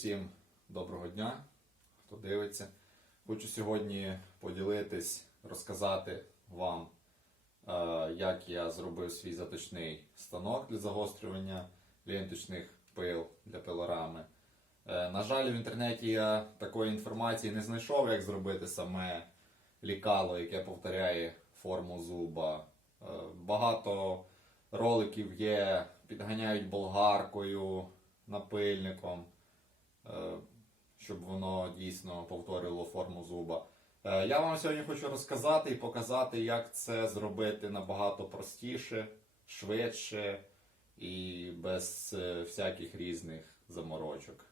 всім доброго дня, хто дивиться. Хочу сьогодні поділитись, розказати вам, е, як я зробив свій заточний станок для загострювання ленточних пил для пилорами. Е, На жаль, в інтернеті я такої інформації не знайшов, як зробити саме лікало, яке повторяє форму зуба. Е, Багато роликів є, підганяють болгаркою, напильником, щоб воно дійсно повторювало форму зуба. Е, Я вам сьогодні хочу розказати і показати, як це зробити набагато простіше, швидше і без е, всяких різних заморочок.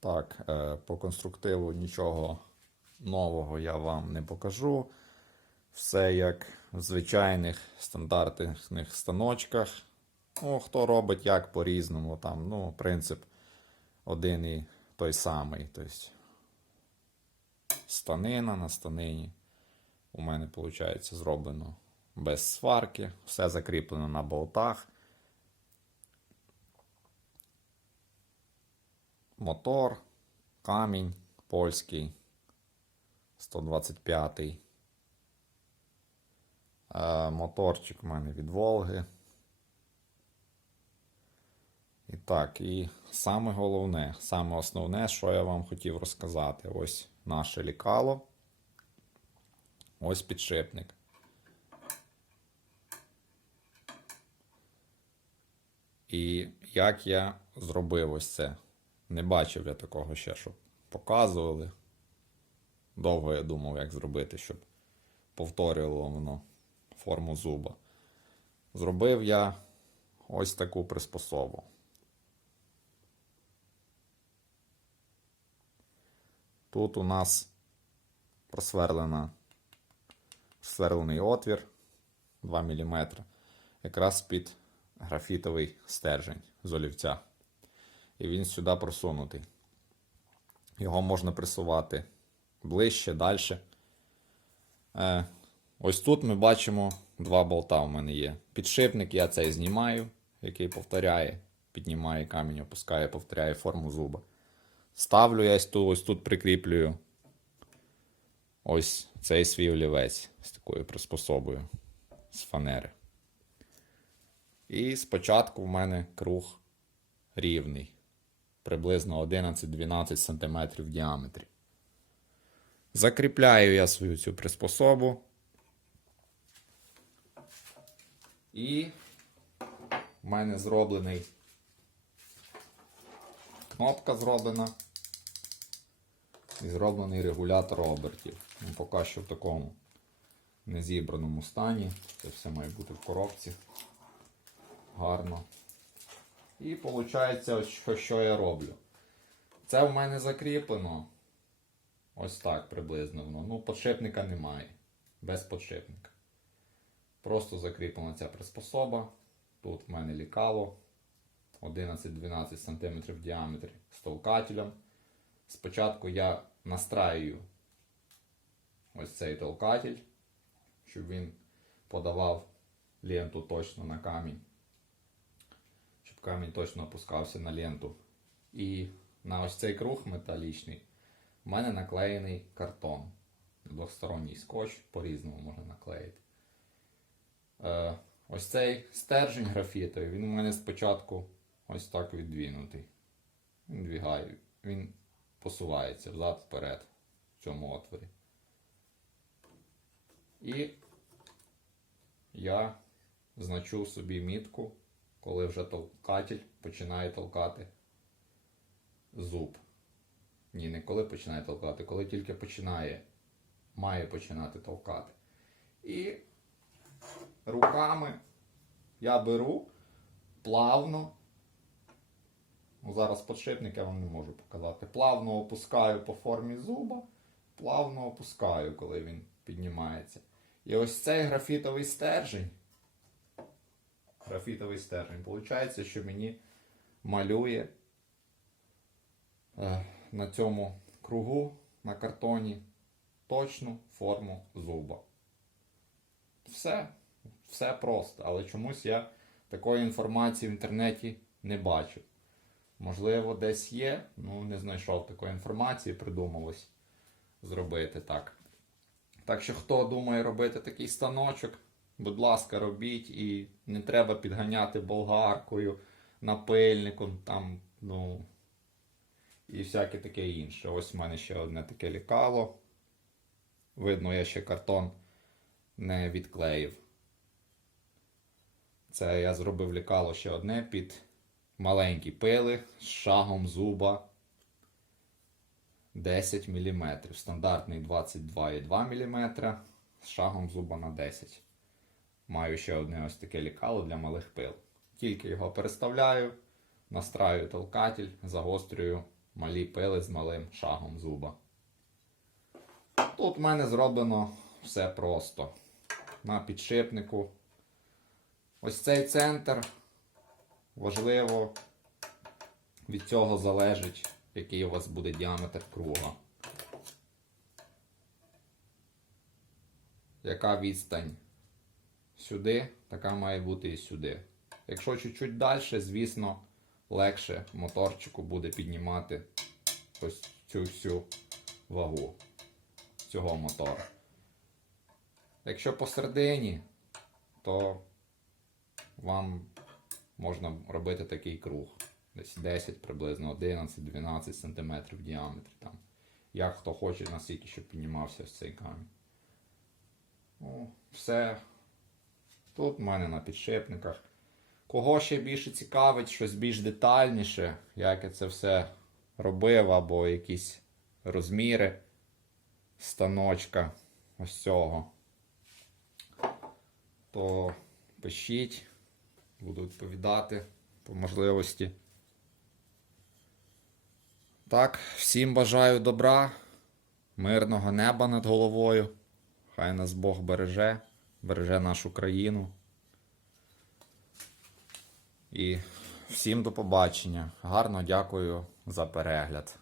Так, е, по конструктиву нічого нового я вам не покажу. Все як в звичайних стандартних станочках. Ну, хто робить як по-різному, там, ну, принцип один і той самий. Тобто, станина на станині. У мене, виходить, зроблено без сварки, все закріплено на болтах. Мотор, камінь польський 125. Е, Моторчик у мене від Волги. І так, і саме головне, саме основне, що я вам хотів розказати. Ось наше лікало. Ось підшипник. І як я зробив ось це. Не бачив я такого ще, щоб показували. Довго я думав, як зробити, щоб повторювало воно форму зуба. Зробив я ось таку приспособу. Тут у нас просверлена сверлений отвір 2 мм, якраз під графітовий стержень з олівця. І він сюди просунутий. Його можна присувати ближче, далі. Ось тут ми бачимо два болта у мене є. Підшипник я цей знімаю, який повторяє, піднімає камінь, опускає, повторяє форму зуба. Ставлю я ось тут, ось тут прикріплюю ось цей свій олівець з такою приспособою з фанери. І спочатку в мене круг рівний, приблизно 11-12 см в діаметрі. Закріпляю я свою цю приспособу. І в мене зроблений кнопка зроблена. І зроблений регулятор обертів. Він поки що в такому незібраному стані. Це все має бути в коробці. Гарно. І виходить, що я роблю. Це в мене закріплено. Ось так приблизно воно. Ну, подшипника немає. Без подшипника. Просто закріплена ця приспособа. Тут в мене лікало 11-12 см в діаметрі з толкателем. Спочатку я настраюю ось цей толкатель, щоб він подавав ленту точно на камінь. Щоб камінь точно опускався на ленту. І на ось цей круг металічний в мене наклеєний картон. Двосторонній скотч по-різному можна наклеїти. Е, ось цей стержень графітовий, він у мене спочатку ось так віддвинутий. Він він посувається взад вперед в цьому отворі. І я значу собі мітку, коли вже толкатель починає толкати зуб. Ні, не коли починає толкати, коли тільки починає, має починати толкати. І руками я беру плавно. Ну, зараз подшипник я вам не можу показати. Плавно опускаю по формі зуба, плавно опускаю, коли він піднімається. І ось цей графітовий стержень. Графітовий стержень. Получається, що мені малює е, на цьому кругу на картоні точну форму зуба. Все. Все просто. Але чомусь я Такої інформації в інтернеті не бачу. Можливо, десь є, ну не знайшов такої інформації, придумалось зробити так. Так що, хто думає робити такий станочок, будь ласка, робіть і не треба підганяти болгаркою, напильником, там, ну, і всяке таке інше. Ось в мене ще одне таке лікало. Видно, я ще картон не відклеїв. Це я зробив лікало ще одне під маленькі пили з шагом зуба 10 мм. Стандартний 22,2 мм з шагом зуба на 10 Маю ще одне ось таке лікало для малих пил. Тільки його переставляю, настраю толкатель, загострюю малі пили з малим шагом зуба. Тут в мене зроблено все просто. На підшипнику. Ось цей центр важливо, від цього залежить, який у вас буде діаметр круга. Яка відстань сюди, така має бути і сюди. Якщо чуть-чуть далі, звісно, легше моторчику буде піднімати ось цю всю вагу цього мотора. Якщо посередині, то вам можна робити такий круг. Десь 10, приблизно 11-12 см діаметр. Там. Як хто хоче, настільки, щоб піднімався ось цей камінь. Ну, все. Тут в мене на підшипниках. Кого ще більше цікавить, щось більш детальніше, як я це все робив, або якісь розміри станочка ось цього, то пишіть, буду відповідати по можливості. Так, всім бажаю добра, мирного неба над головою. Хай нас Бог береже, береже нашу країну. І всім до побачення. Гарно дякую за перегляд.